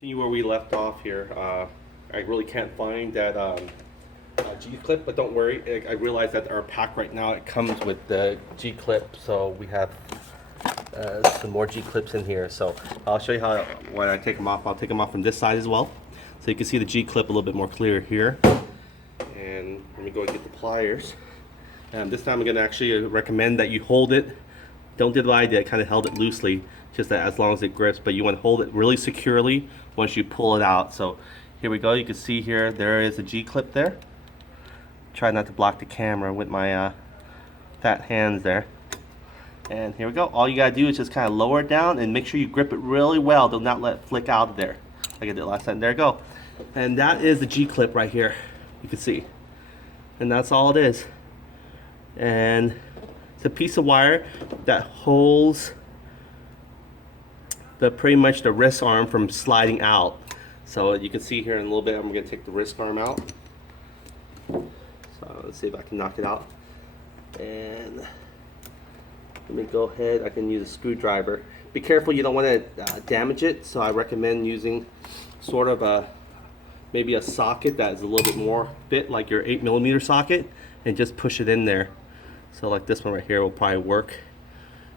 Where we left off here, I really can't find that G clip, but don't worry. I realize that our pack right now it comes with the G clip, so we have some more G clips in here. So I'll show you how when I take them off. I'll take them off from this side as well, so you can see the G clip a little bit more clear here. And let me go and get the pliers. And this time I'm going to actually recommend that you hold it. Don't do what I did, kind of held it loosely, just that as long as it grips, but you want to hold it really securely once you pull it out. So here we go. You can see here there is a G clip there. Try not to block the camera with my fat hands there. And here we go. All you gotta do is just kind of lower it down and make sure you grip it really well. Do not let it flick out of there like I did last time. There you go. And that is the G clip right here. You can see. And that's all it is. And it's a piece of wire that holds pretty much the wrist arm from sliding out. So you can see here in a little bit, I'm going to take the wrist arm out. So let's see if I can knock it out. And let me go ahead, I can use a screwdriver. Be careful, you don't want to damage it, so I recommend using sort of maybe a socket that is a little bit more fit, like your 8mm socket, and just push it in there. So like this one right here will probably work.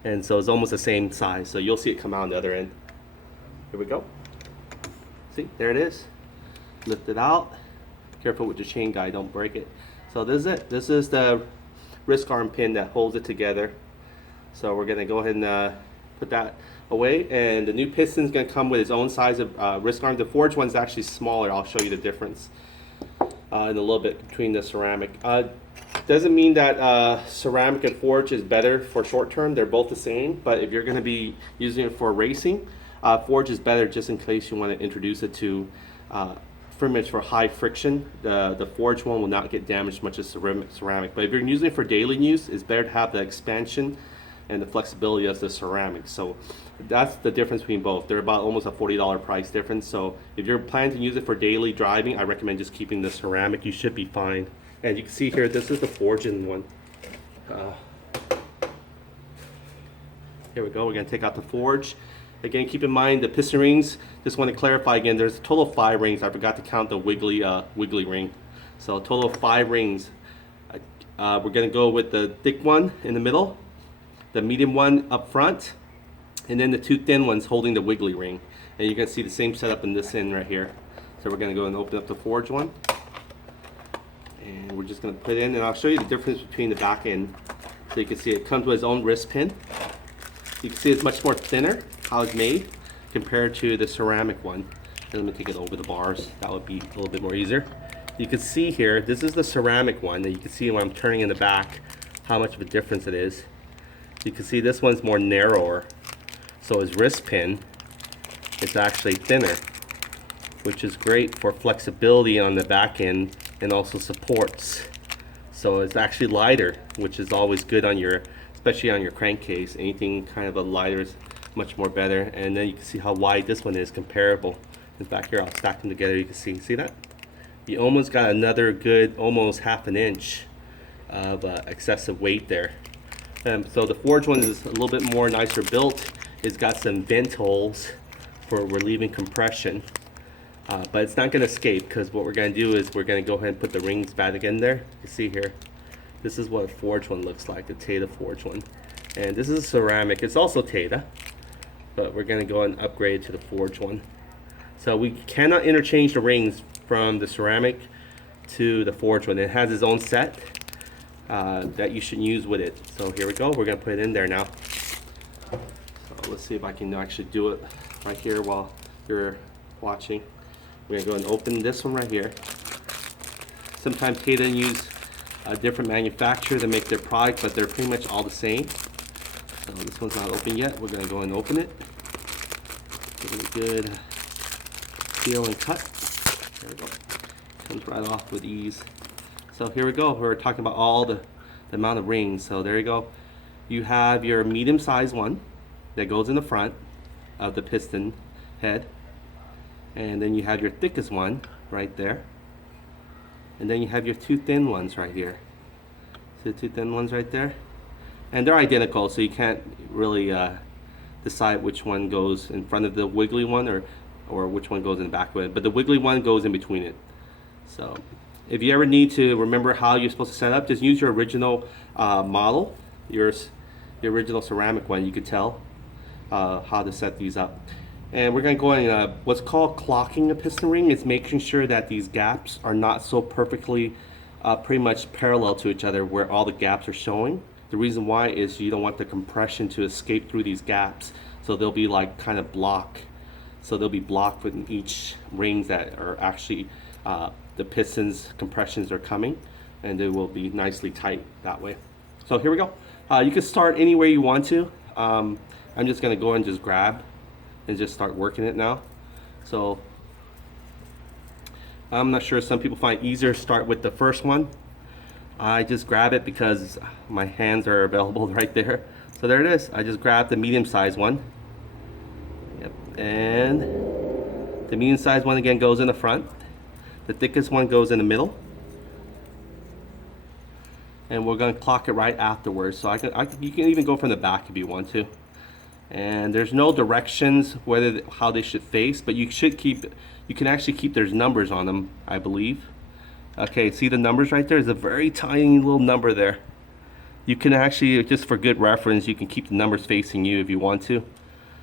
And so it's almost the same size, so you'll see it come out on the other end. Here we go. See, there it is. Lift it out. Careful with your chain guide, don't break it. So this is it. This is the wrist arm pin that holds it together. So we're gonna go ahead and put that away. And the new piston is gonna come with its own size of wrist arm. The forged one's actually smaller. I'll show you the difference in a little bit between the ceramic. Doesn't mean that ceramic and forged is better for short term. They're both the same, but if you're going to be using it for racing, forged is better just in case you want to introduce it to pretty much for high friction. The forged one will not get damaged much as ceramic, but if you're using it for daily use, it's better to have the expansion and the flexibility of the ceramic. So that's the difference between both. They're about almost a $40 price difference. So if you're planning to use it for daily driving, I recommend just keeping the ceramic. You should be fine. And you can see here, this is the forged one. Here we go, we're gonna take out the forge. Again, keep in mind the piston rings, just want to clarify again, there's a total of 5 rings. I forgot to count the wiggly ring. So a total of 5 rings. We're gonna go with the thick one in the middle, the medium one up front, and then the 2 thin ones holding the wiggly ring. And you can see the same setup in this end right here. So we're gonna go and open up the forged one. And we're just going to put it in, and I'll show you the difference between the back end. So you can see it comes with its own wrist pin. You can see it's much more thinner, how it's made, compared to the ceramic one. And let me take it over the bars. That would be a little bit more easier. You can see here, this is the ceramic one, that you can see when I'm turning in the back, how much of a difference it is. You can see this one's more narrower. So his wrist pin is actually thinner, which is great for flexibility on the back end, and also supports. So it's actually lighter, which is always good on your, especially on your crankcase. Anything kind of a lighter is much more better. And then you can see how wide this one is comparable. In fact, here I'll stack them together. You can see that? You almost got another good, almost half an inch of excessive weight there. So the forged one is a little bit more nicer built. It's got some vent holes for relieving compression. But it's not going to escape, because what we're going to do is we're going to go ahead and put the rings back in there. You see here, this is what a forged one looks like, the Taida forged one. And this is a ceramic. It's also Taida, but we're going to go and upgrade to the forged one. So we cannot interchange the rings from the ceramic to the forged one. It has its own set that you should use with it. So here we go. We're going to put it in there now. So let's see if I can actually do it right here while you're watching. We're going to go and open this one right here. Sometimes Taida use a different manufacturer to make their product, but they're pretty much all the same. So this one's not open yet. We're going to go and open it. Give it a good peel and cut. There we go. Comes right off with ease. So here we go. We're talking about all the amount of rings. So there you go. You have your medium-sized one that goes in the front of the piston head. And then you have your thickest one right there. And then you have your 2 thin ones right here. See the 2 thin ones right there? And they're identical, so you can't really decide which one goes in front of the wiggly one or which one goes in the back of it, but the wiggly one goes in between it. So if you ever need to remember how you're supposed to set up, just use your original model, the original ceramic one. You could tell how to set these up. And we're going to go in what's called clocking a piston ring. It's making sure that these gaps are not so perfectly pretty much parallel to each other where all the gaps are showing. The reason why is you don't want the compression to escape through these gaps, so they'll be like kind of block. So they'll be blocked within each rings that are actually the pistons compressions are coming, and they will be nicely tight that way. So here we go. You can start anywhere you want to. I'm just going to go and just grab and just start working it now. So I'm not sure, some people find it easier to start with the first one. I just grab it because my hands are available right there. So there it is. I just grabbed the medium sized one. Yep. And the medium sized one again goes in the front. The thickest one goes in the middle. And we're going to clock it right afterwards. So you can even go from the back if you want to. And there's no directions how they should face, but you can actually keep there's numbers on them, I believe. Okay, see the numbers right there? There's a very tiny little number there. You can actually, just for good reference, you can keep the numbers facing you if you want to.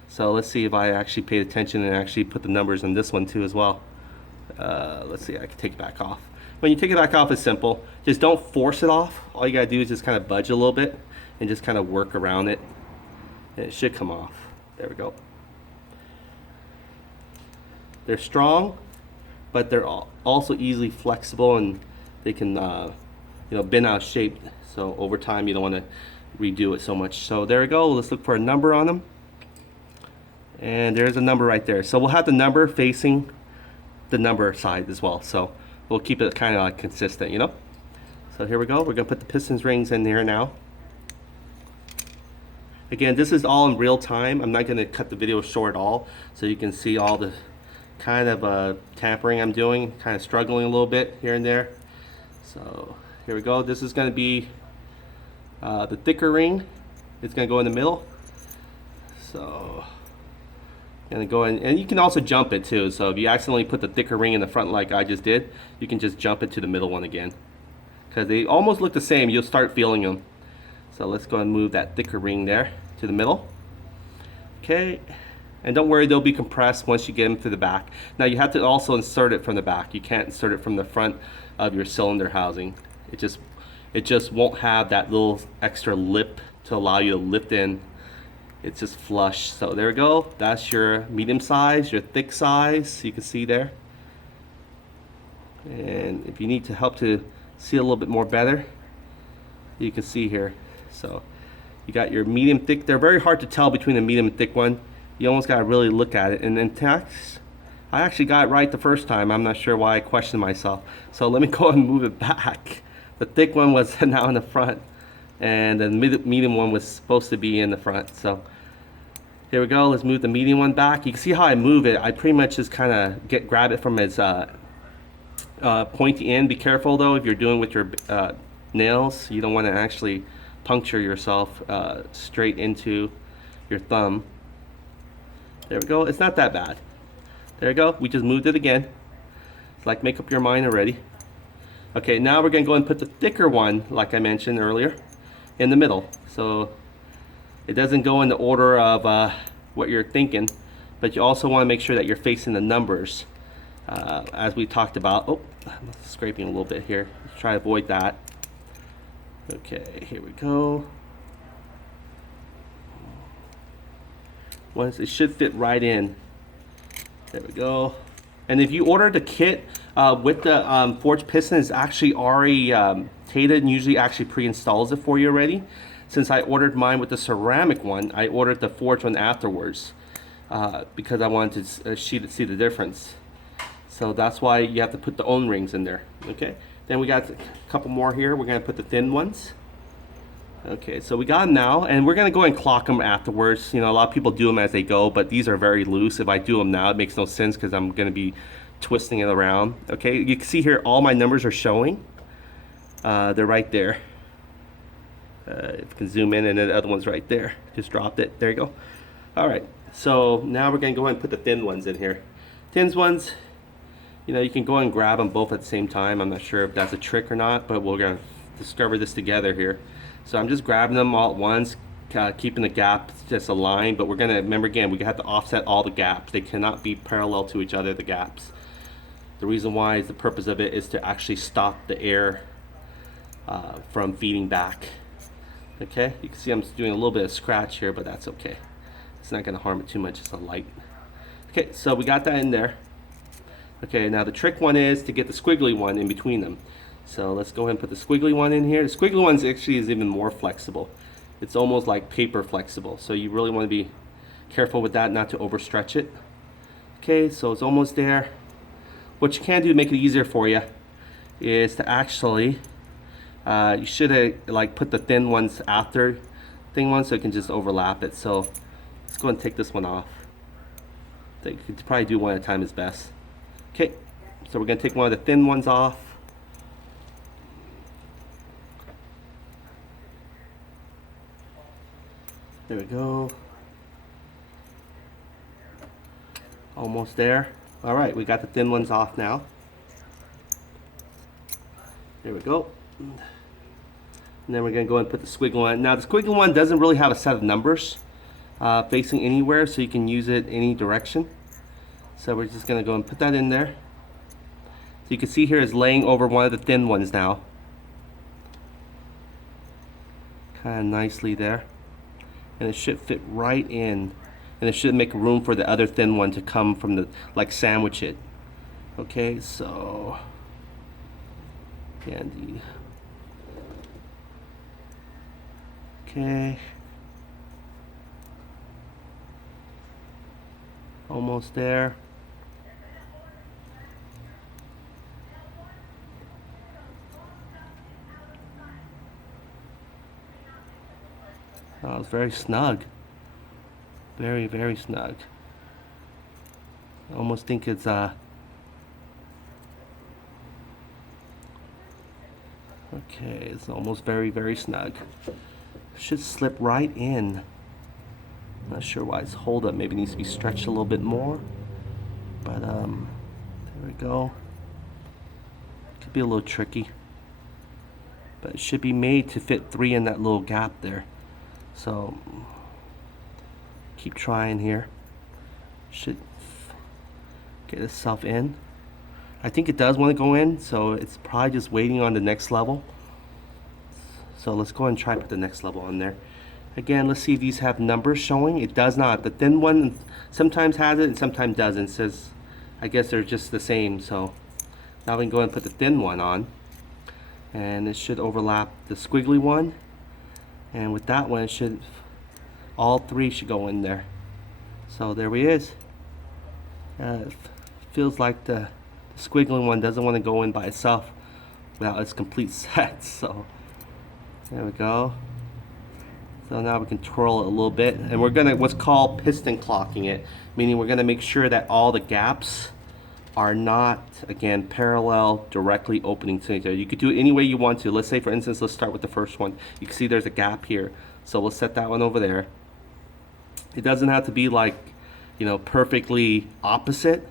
So let's see if I actually paid attention and actually put the numbers on this one too as well. Let's see, I can take it back off. When you take it back off, it's simple. Just don't force it off. All you gotta do is just kind of budge a little bit and just kind of work around it. And it should come off. There we go. They're strong, but they're also easily flexible, and they can bend out of shape. So over time you don't want to redo it so much. So there we go. Let's look for a number on them. And there's a number right there. So we'll have the number facing the number side as well. So we'll keep it kind of like consistent, you know. So here we go. We're gonna put the pistons rings in there now. Again, this is all in real time. I'm not going to cut the video short at all, so you can see all the kind of tampering I'm doing, kind of struggling a little bit here and there. So here we go. This is going to be the thicker ring. It's going to go in the middle. So I'm going to go in, and you can also jump it too. So if you accidentally put the thicker ring in the front like I just did, you can just jump it to the middle one again. Because they almost look the same, you'll start feeling them. So let's go and move that thicker ring there to the middle. Okay, and don't worry, they'll be compressed once you get them to the back. Now you have to also insert it from the back. You can't insert it from the front of your cylinder housing. It just won't have that little extra lip to allow you to lift in. It's just flush. So there we go. That's your medium size, your thick size. You can see there. And if you need to help to see a little bit more better, you can see here. So you got your medium thick. They're very hard to tell between the medium and thick one. You almost got to really look at it. And in text, I actually got it right the first time. I'm not sure why I questioned myself. So let me go and move it back. The thick one was now in the front, and the medium one was supposed to be in the front. So here we go. Let's move the medium one back. You can see how I move it. I pretty much just kind of grab it from its pointy end. Be careful though if you're doing with your nails. You don't want to actually puncture yourself straight into your thumb. There we go. It's not that bad. There we go. We just moved it again. It's like, make up your mind already. Okay, now we're going to go and put the thicker one, like I mentioned earlier, in the middle. So it doesn't go in the order of what you're thinking, but you also want to make sure that you're facing the numbers as we talked about. Oh, I'm scraping a little bit here. Let's try to avoid that. Okay, here we go. Once it should fit right in. There we go. And if you order the kit with the forged piston, it's actually already Taida usually actually pre-installs it for you already. Since I ordered mine with the ceramic one, I ordered the forged one afterwards because I wanted to see the difference. So that's why you have to put the own rings in there. Okay. Then we got a couple more here. We're going to put the thin ones. Okay, so we got them now, and we're going to go and clock them afterwards. You know, a lot of people do them as they go, but these are very loose. If I do them now, it makes no sense because I'm going to be twisting it around. Okay, you can see here all my numbers are showing. They're right there. If you can zoom in, and then the other one's right there. Just dropped it. There you go. All right, so now we're going to go ahead and put the thin ones in here. Thin ones, you know, you can go and grab them both at the same time. I'm not sure if that's a trick or not, but we're gonna discover this together here. So I'm just grabbing them all at once, keeping the gaps just aligned, but we're gonna, remember again, we have to offset all the gaps. They cannot be parallel to each other, the gaps. The reason why is the purpose of it is to actually stop the air from feeding back. Okay, you can see I'm doing a little bit of scratch here, but that's okay. It's not gonna harm it too much, it's a light. Okay, so we got that in there. Okay, now the trick one is to get the squiggly one in between them. So let's go ahead and put the squiggly one in here. The squiggly one actually is even more flexible. It's almost like paper flexible. So you really want to be careful with that, not to overstretch it. Okay, so it's almost there. What you can do to make it easier for you is to actually, you should have like put the thin ones after thin ones so it can just overlap it. So let's go and take this one off. So you could probably do one at a time is best. Okay, so we're going to take one of the thin ones off. There we go. Almost there. All right, we got the thin ones off now. There we go. And then we're going to go and put the squiggly one. Now the squiggly one doesn't really have a set of numbers facing anywhere, so you can use it any direction. So we're just going to go and put that in there. So you can see here is laying over one of the thin ones now. Kind of nicely there. And it should fit right in. And it should make room for the other thin one to come from the, like sandwich it. Okay, so candy. Okay. Almost there. Oh, it's very snug. Very, very snug. I almost think it's okay, it's almost very, very snug. Should slip right in. Not sure why it's hold up. Maybe it needs to be stretched a little bit more. But there we go. Could be a little tricky. But it should be made to fit 3 in that little gap there. So keep trying here. Should get itself in. I think it does want to go in, so it's probably just waiting on the next level. So let's go ahead and try to put the next level on there. Again, let's see if these have numbers showing. It does not. The thin one sometimes has it and sometimes doesn't. It says, I guess they're just the same. So now we can go ahead and put the thin one on. And it should overlap the squiggly one. And with that one, it should, all 3 should go in there. So there he is. It feels like the squiggly one doesn't want to go in by itself without its complete set. So there we go. So now we can twirl it a little bit, and we're gonna what's called piston clocking it, meaning we're gonna make sure that all the gaps are not, again, parallel directly opening to each other. You could do it any way you want to. Let's say, for instance, let's start with the first one. You can see there's a gap here, so we'll set that one over there. It doesn't have to be like, you know, perfectly opposite,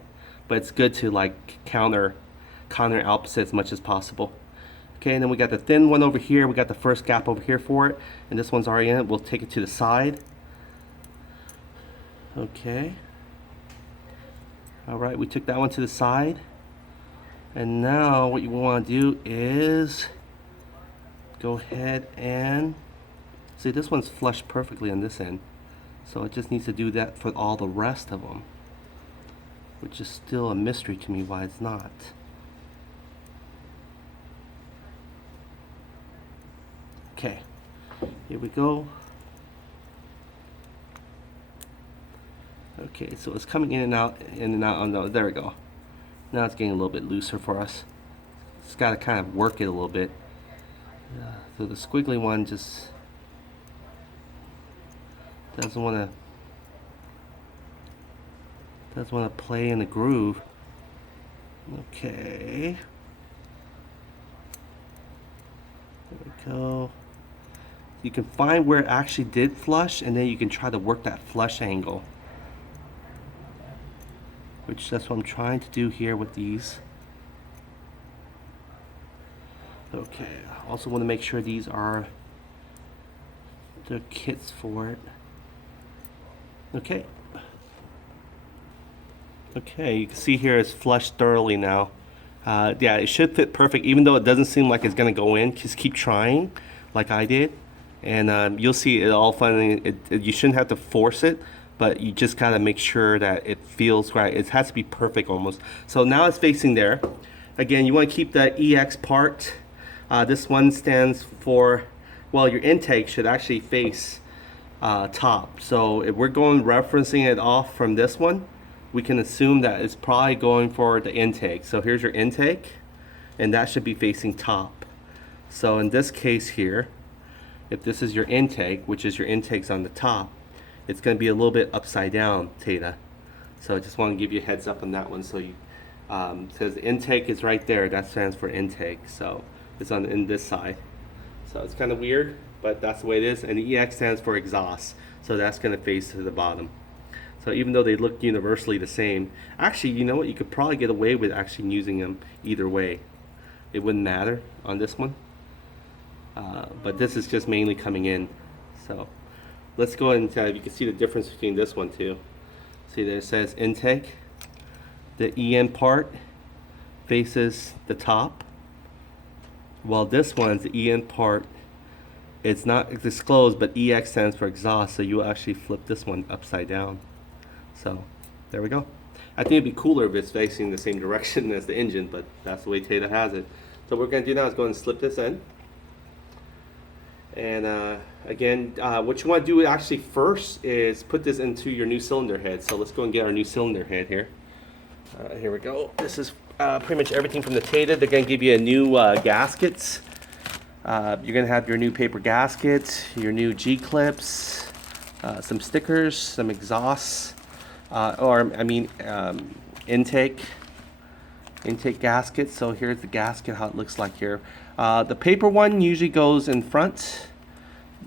but it's good to like counter opposite as much as possible. Okay, and then we got the thin one over here. We got the first gap over here for it, and this one's already in it. We'll take it to the side. Okay. All right, we took that one to the side. And now what you want to do is go ahead and see, this one's flush perfectly on this end. So it just needs to do that for all the rest of them, which is still a mystery to me why it's not. Okay, here we go. Okay, so it's coming in and out on the, there we go. Now it's getting a little bit looser for us. It's got to kind of work it a little bit. So the squiggly one just doesn't want to play in the groove. Okay. There we go. You can find where it actually did flush, and then you can try to work that flush angle. which that's what I'm trying to do here with these. Okay, I also want to make sure these are the kits for it. Okay. Okay, you can see here it's flushed thoroughly now. Yeah, it should fit perfect, even though it doesn't seem like it's gonna go in. Just keep trying, like I did, and you'll see it all finally. You shouldn't have to force it, but you just gotta make sure that it feels right. It has to be perfect almost. So now it's facing there. Again, you want to keep the EX part. This one stands for, well, your intake should actually face top. So if we're going referencing it off from this one, we can assume that it's probably going for the intake. So here's your intake, and that should be facing top. So in this case here, if this is your intake, which is your intakes on the top, it's going to be a little bit upside down, Taida. So I just want to give you a heads up on that one. So you says intake is right there. That stands for intake. So it's in this side. So it's kind of weird, but that's the way it is. And the EX stands for exhaust. So that's going to face to the bottom. So even though they look universally the same, actually, you know what? You could probably get away with actually using them either way. It wouldn't matter on this one. But this is just mainly coming in. So let's go ahead and you can see the difference between this one too. See there it says intake. The EN part faces the top, while this one's the EN part, it's not disclosed, but EX stands for exhaust, so you actually flip this one upside down. So there we go. I think it'd be cooler if it's facing the same direction as the engine, but that's the way Taida has it. So what we're going to do now is go and slip this in. And again, what you want to do actually first is put this into your new cylinder head. So let's go and get our new cylinder head here. Here we go. This is pretty much everything from the Taida. They're going to give you a new gaskets. You're going to have your new paper gaskets, your new G-clips, some stickers, some exhausts, intake gaskets. So here's the gasket, how it looks like here. The paper one usually goes in front.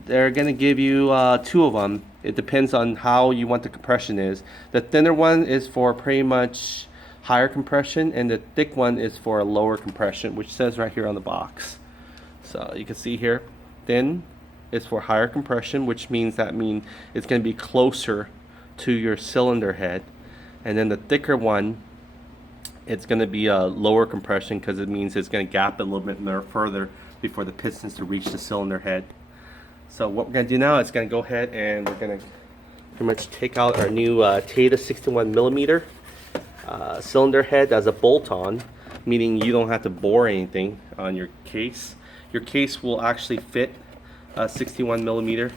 They're going to give you 2 of them. It depends on how you want the compression is. The thinner one is for pretty much higher compression, and the thick one is for a lower compression, which says right here on the box. So you can see here, thin is for higher compression, which means it's going to be closer to your cylinder head, and then the thicker one, it's going to be a lower compression because it means it's going to gap it a little bit more further before the pistons to reach the cylinder head. So what we're going to do now is going to go ahead and we're going to pretty much take out our new Taida 61mm cylinder head as a bolt-on, meaning you don't have to bore anything on your case. Your case will actually fit 61mm.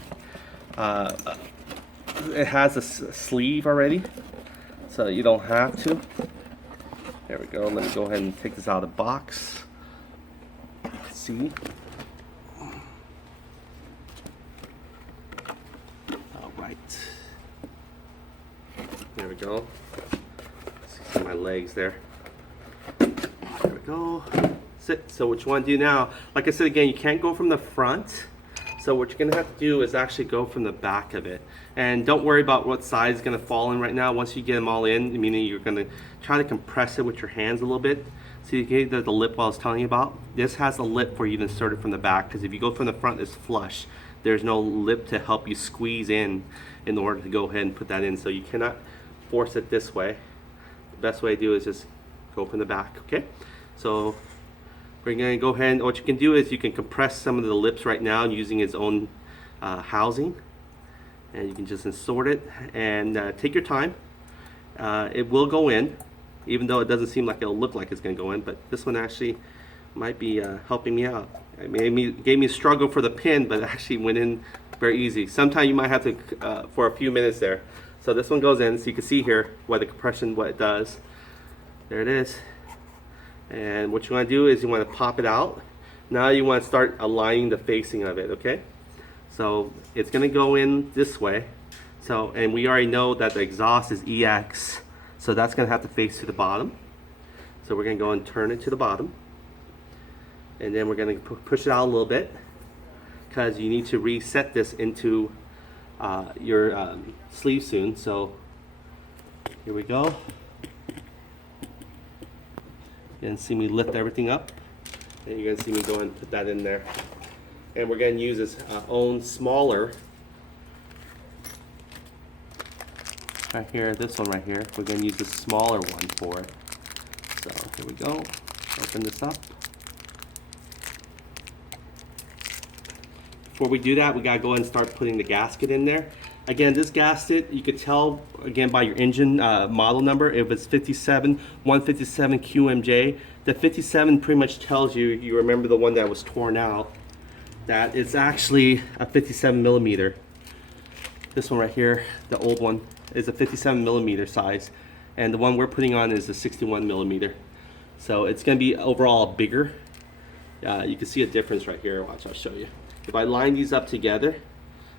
It has a sleeve already, so you don't have to. There we go. Let me go ahead and take this out of the box. Let's see. All right. There we go. See my legs there. There we go. Sit. So what you want to do now, like I said again, you can't go from the front. So what you're going to have to do is actually go from the back of it. And don't worry about what side is going to fall in right now. Once you get them all in, meaning you're going to try to compress it with your hands a little bit. So you get the lip I was telling you about. This has a lip for you to insert it from the back, because if you go from the front, it's flush. There's no lip to help you squeeze in order to go ahead and put that in. So you cannot force it this way. The best way to do is just go from the back, okay? So we're going to go ahead and what you can do is you can compress some of the lips right now using its own housing, and you can just insert it and take your time. It will go in, even though it doesn't seem like it'll look like it's going to go in, but this one actually might be helping me out. It gave me a struggle for the pin, but it actually went in very easy. Sometimes you might have to for a few minutes there. So this one goes in, so you can see here what the compression, what it does. There it is. And what you want to do is you want to pop it out. Now you want to start aligning the facing of it, okay? So it's going to go in this way. So, and we already know that the exhaust is EX, so that's going to have to face to the bottom. So we're going to go and turn it to the bottom. And then we're going to push it out a little bit, because you need to reset this into your sleeve soon. So here we go. You're gonna see me lift everything up, and you're gonna see me go and put that in there. And we're gonna use this own smaller, right here, this one right here. We're gonna use the smaller one for it. So here we go, open this up. Before we do that, we gotta go ahead and start putting the gasket in there. Again, this gasket, you could tell again by your engine model number if it's 157 QMJ. The 57 pretty much tells you, you remember the one that was torn out, that it's actually a 57 millimeter. This one right here, the old one, is a 57 millimeter size, and the one we're putting on is a 61 millimeter. So it's going to be overall bigger. You can see a difference right here. Watch, I'll show you. If I line these up together,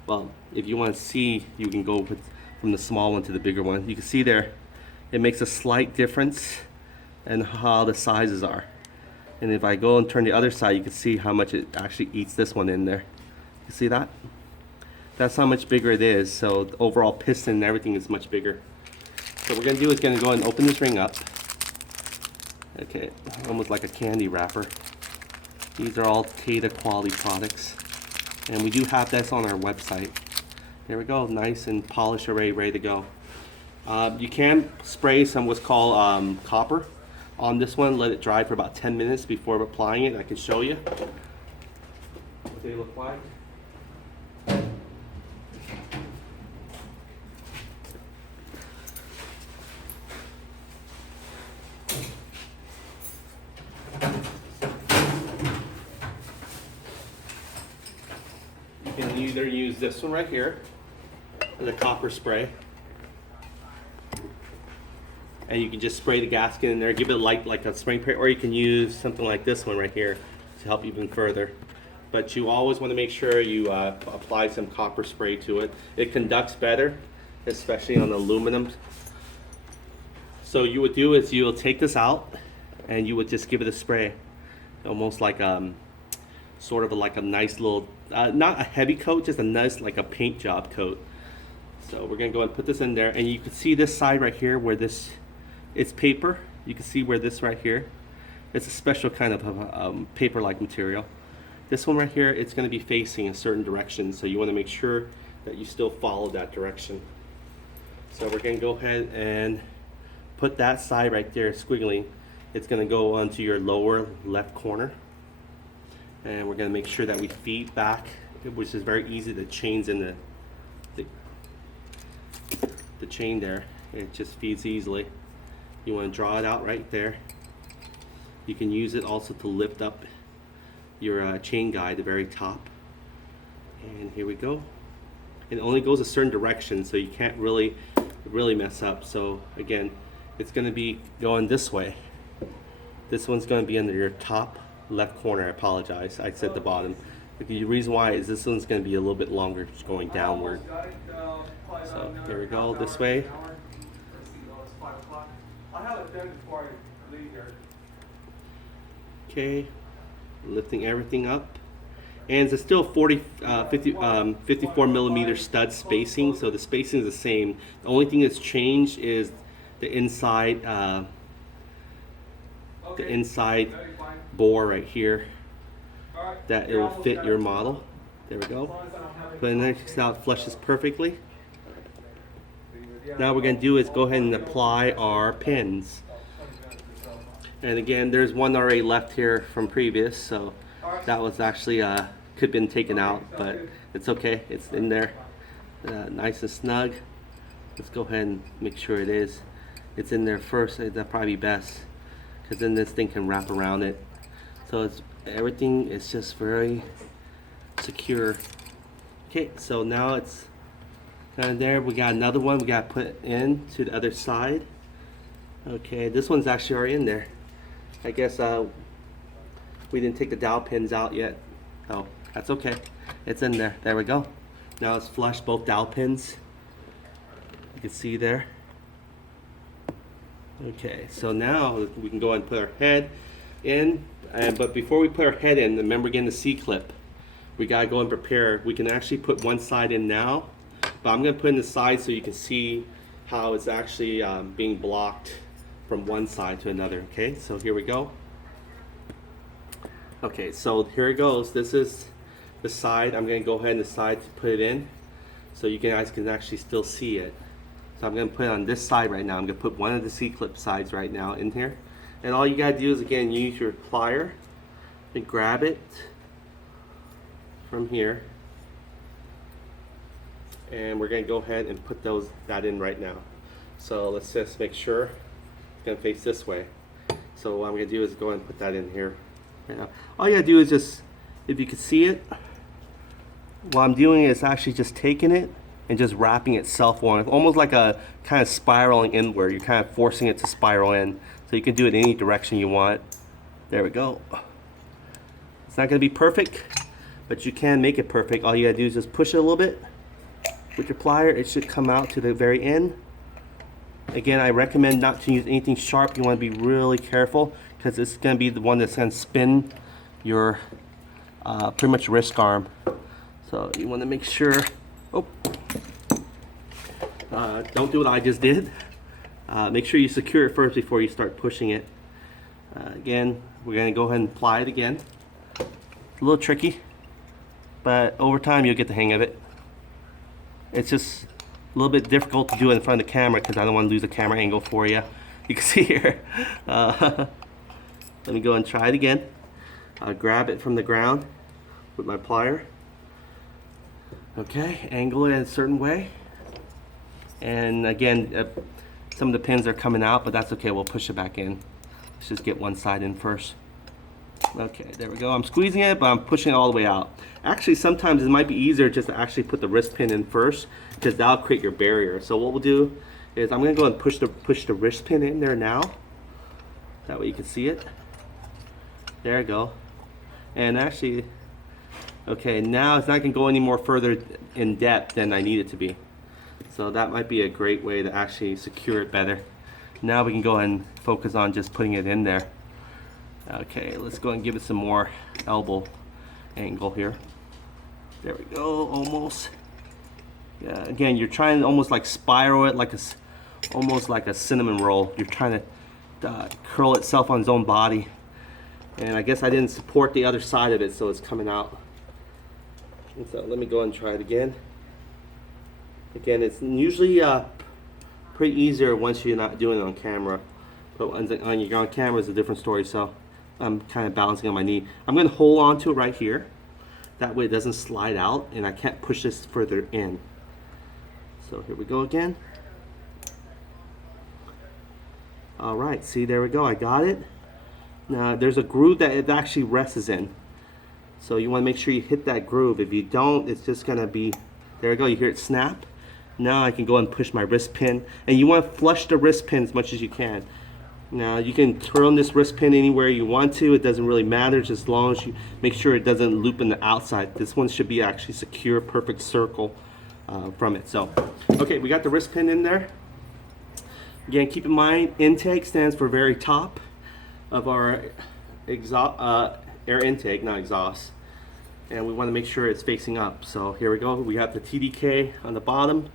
well, if you want to see, you can go from the small one to the bigger one. You can see there, it makes a slight difference in how the sizes are. And if I go and turn the other side, you can see how much it actually eats this one in there. You see that? That's how much bigger it is. So the overall piston and everything is much bigger. So what we're gonna do is gonna go and open this ring up. Okay, almost like a candy wrapper. These are all Taida quality products. And we do have this on our website. There we go, nice and polished array, ready to go. You can spray some what's called copper on this one, let it dry for about 10 minutes before applying it. I can show you what they look like. You can either use this one right here, the copper spray, and you can just spray the gasket in there, give it light like a spring paint, or you can use something like this one right here to help even further. But you always want to make sure you apply some copper spray to it. It conducts better, especially on aluminum. So you would do is you will take this out and you would just give it a spray, almost like sort of like a nice little, not a heavy coat, just a nice like a paint job coat. So we're gonna go and put this in there, and you can see this side right here where this, it's paper. You can see where this right here, it's a special kind of paper-like material. This one right here, it's gonna be facing a certain direction, so you wanna make sure that you still follow that direction. So we're gonna go ahead and put that side right there, squiggly. It's gonna go onto your lower left corner. And we're gonna make sure that we feed back, which is very easy. The chain's in the chain there. It just feeds easily. You want to draw it out right there. You can use it also to lift up your chain guide, the very top. And here we go. It only goes a certain direction, so you can't really mess up. So again, it's going to be going this way. This one's going to be under your top left corner. I apologize, I said the bottom. The reason why is this one's going to be a little bit longer, just going downward. So here we go, this way. Okay, lifting everything up. And it's still 54 millimeter stud spacing, so the spacing is the same. The only thing that's changed is the inside bore right here, that it will fit your model. There we go. Put it next out, flushes perfectly. Now what we're going to do is go ahead and apply our pins. And again, there's one already left here from previous, so that was actually could have been taken out, but it's okay, it's in there, nice and snug. Let's go ahead and make sure it's in there first. That'd probably be best, because then this thing can wrap around it. So everything is just very secure. Okay, so now it's kind of there. We got another one we got to put in to the other side. Okay, this one's actually already in there. I guess we didn't take the dowel pins out yet. Oh, that's okay. It's in there. There we go. Now it's flush both dowel pins. You can see there. Okay, so now we can go ahead and put our head in. But before we put our head in, remember again the C-clip. We gotta go and prepare. We can actually put one side in now, but I'm gonna put in the side so you can see how it's actually being blocked from one side to another. Okay, so here we go. Okay, so here it goes. This is the side. I'm going to go ahead and decide to put it in so you guys can actually still see it. So I'm going to put it on this side right now. I'm going to put one of the C-clip sides right now in here. And all you got to do is, again, use your plier and grab it from here. And we're going to go ahead and put that in right now. So let's just make sure it's going to face this way. So what I'm going to do is go ahead and put that in here right now. All you got to do is just, if you can see it, what I'm doing is actually just taking it and just wrapping itself on, almost like a kind of spiraling inward. You're kind of forcing it to spiral in. So you can do it any direction you want. There we go. It's not going to be perfect, but you can make it perfect. All you got to do is just push it a little bit with your plier. It should come out to the very end. Again, I recommend not to use anything sharp. You want to be really careful because it's going to be the one that's going to spin your pretty much wrist arm. So you want to make sure, don't do what I just did. Make sure you secure it first before you start pushing it. Again, we're going to go ahead and apply it again. It's a little tricky, but over time you'll get the hang of it. It's just a little bit difficult to do it in front of the camera because I don't want to lose the camera angle for you. You can see here. Let me go and try it again. I'll grab it from the ground with my plier. Okay, angle it in a certain way. And again, some of the pins are coming out, but that's okay. We'll push it back in. Let's just get one side in first. Okay, there we go. I'm squeezing it, but I'm pushing it all the way out. Actually, sometimes it might be easier just to actually put the wrist pin in first, because that'll create your barrier. So what we'll do is I'm going to go and push the wrist pin in there now. That way you can see it. There you go. And actually, okay, now it's not going to go any more further in depth than I need it to be. So that might be a great way to actually secure it better. Now we can go ahead and focus on just putting it in there. Okay, let's go and give it some more elbow angle here. There we go, almost. Yeah, again, you're trying to almost like spiral it, almost like a cinnamon roll. You're trying to curl itself on its own body. And I guess I didn't support the other side of it, so it's coming out. And so let me go and try it again. Again, it's usually pretty easier once you're not doing it on camera. But when you're on camera, it's a different story. So I'm kind of balancing on my knee. I'm going to hold on to it right here. That way it doesn't slide out and I can't push this further in. So here we go again. All right, see, there we go. I got it. Now there's a groove that it actually rests in. So you want to make sure you hit that groove. If you don't, it's just going to be, there we go. You hear it snap. Now I can go and push my wrist pin. And you want to flush the wrist pin as much as you can. Now you can turn this wrist pin anywhere you want to. It doesn't really matter, just as long as you make sure it doesn't loop in the outside. This one should be actually secure, perfect circle from it. So, okay, we got the wrist pin in there. Again, keep in mind, intake stands for very top of our air intake, not exhaust. And we want to make sure it's facing up. So here we go. We have the TDK on the bottom,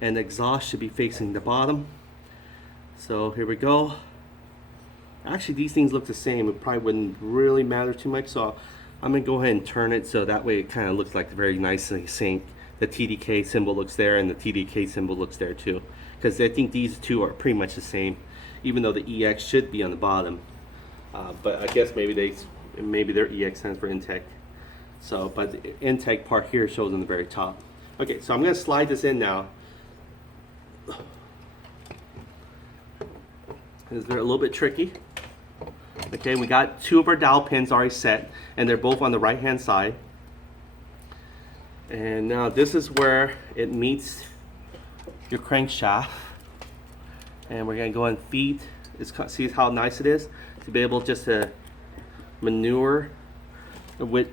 and the exhaust should be facing the bottom. So here we go. Actually, these things look the same. It probably wouldn't really matter too much. So I'm going to go ahead and turn it so that way it kind of looks like very nicely synced. The TDK symbol looks there, and the TDK symbol looks there too. Because I think these two are pretty much the same, even though the EX should be on the bottom. But I guess maybe their EX stands for intake. So, but the intake part here shows on the very top. Okay, so I'm going to slide this in now. It's a little bit tricky. Okay, we got two of our dowel pins already set, and they're both on the right hand side. And now this is where it meets your crankshaft. And we're going to go and feed. See how nice it is to be able just to maneuver with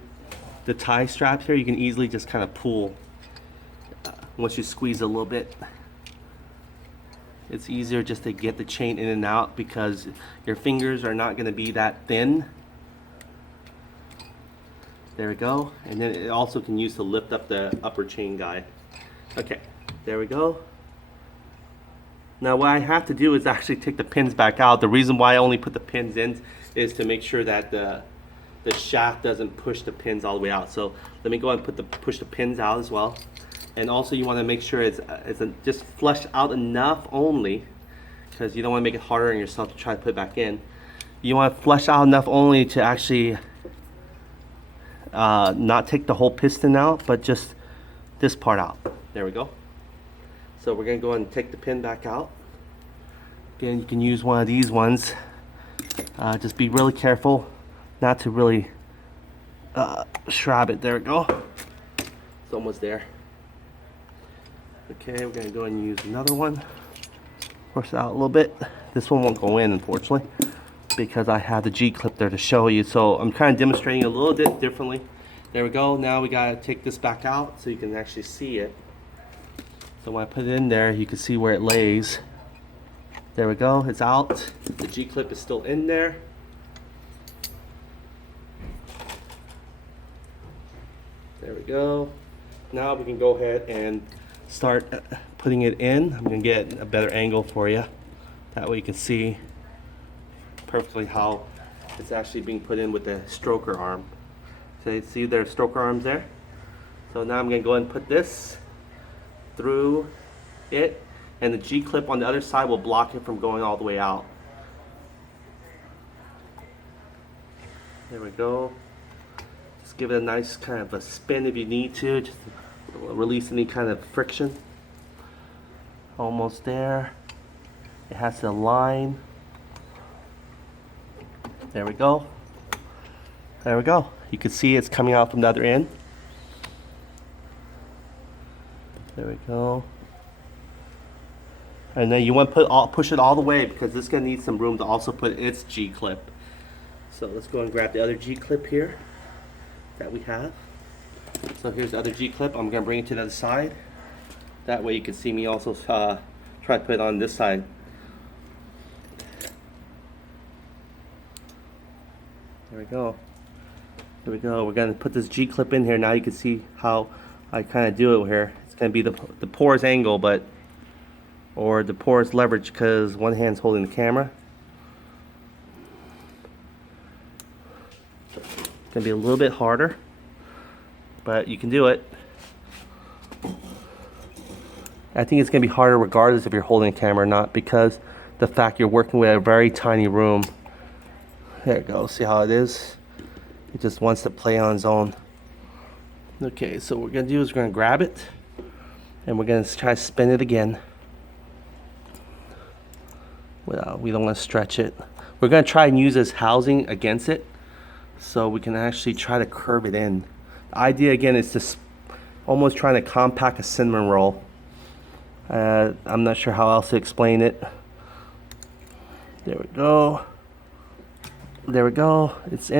the tie straps here. You can easily just kind of pull once you squeeze a little bit. It's easier just to get the chain in and out because your fingers are not going to be that thin. There we go. And then it also can use to lift up the upper chain guide. Okay, there we go. Now what I have to do is actually take the pins back out. The reason why I only put the pins in is to make sure that the shaft doesn't push the pins all the way out. So let me go ahead and push the pins out as well. And also you want to make sure it's just flush out enough only, because you don't want to make it harder on yourself to try to put it back in. You want to flush out enough only to actually not take the whole piston out, but just this part out. There we go. So we're going to go ahead and take the pin back out. Again, you can use one of these ones. Just be really careful not to really shrab it. There we go. It's almost there. Okay, we're going to go ahead and use another one. Force it out a little bit. This one won't go in, unfortunately, because I have the G-clip there to show you. So I'm kind of demonstrating a little bit differently. There we go. Now we got to take this back out so you can actually see it. So when I put it in there, you can see where it lays. There we go, it's out. The G-clip is still in there. There we go. Now we can go ahead and start putting it in. I'm gonna get a better angle for you. That way you can see perfectly how it's actually being put in with the stroker arm. So you see there's stroker arms there? So now I'm gonna go ahead and put this through it, and the G-clip on the other side will block it from going all the way out. There we go. Just give it a nice kind of a spin if you need to, just to release any kind of friction. Almost there. It has to align. There we go. There we go. You can see it's coming out from the other end. There we go. And then you want to push it all the way, because this is going to need some room to also put its G-clip. So let's go and grab the other G-clip here that we have. So here's the other G-clip. I'm going to bring it to the other side. That way you can see me also try to put it on this side. There we go. There we go. We're going to put this G-clip in here. Now you can see how I kind of do it here. It's going to be the poorest angle, or the poorest leverage, because one hand's holding the camera. It's going to be a little bit harder, but you can do it. I think it's going to be harder regardless if you're holding a camera or not, because the fact you're working with a very tiny room. There you go. See how it is? It just wants to play on its own. Okay, so what we're going to do is we're going to grab it, and we're going to try to spin it again. We don't want to stretch it. We're going to try and use this housing against it, so we can actually try to curve it in. The idea again is to almost trying to compact a cinnamon roll. I'm not sure how else to explain it. There we go. There we go. It's in.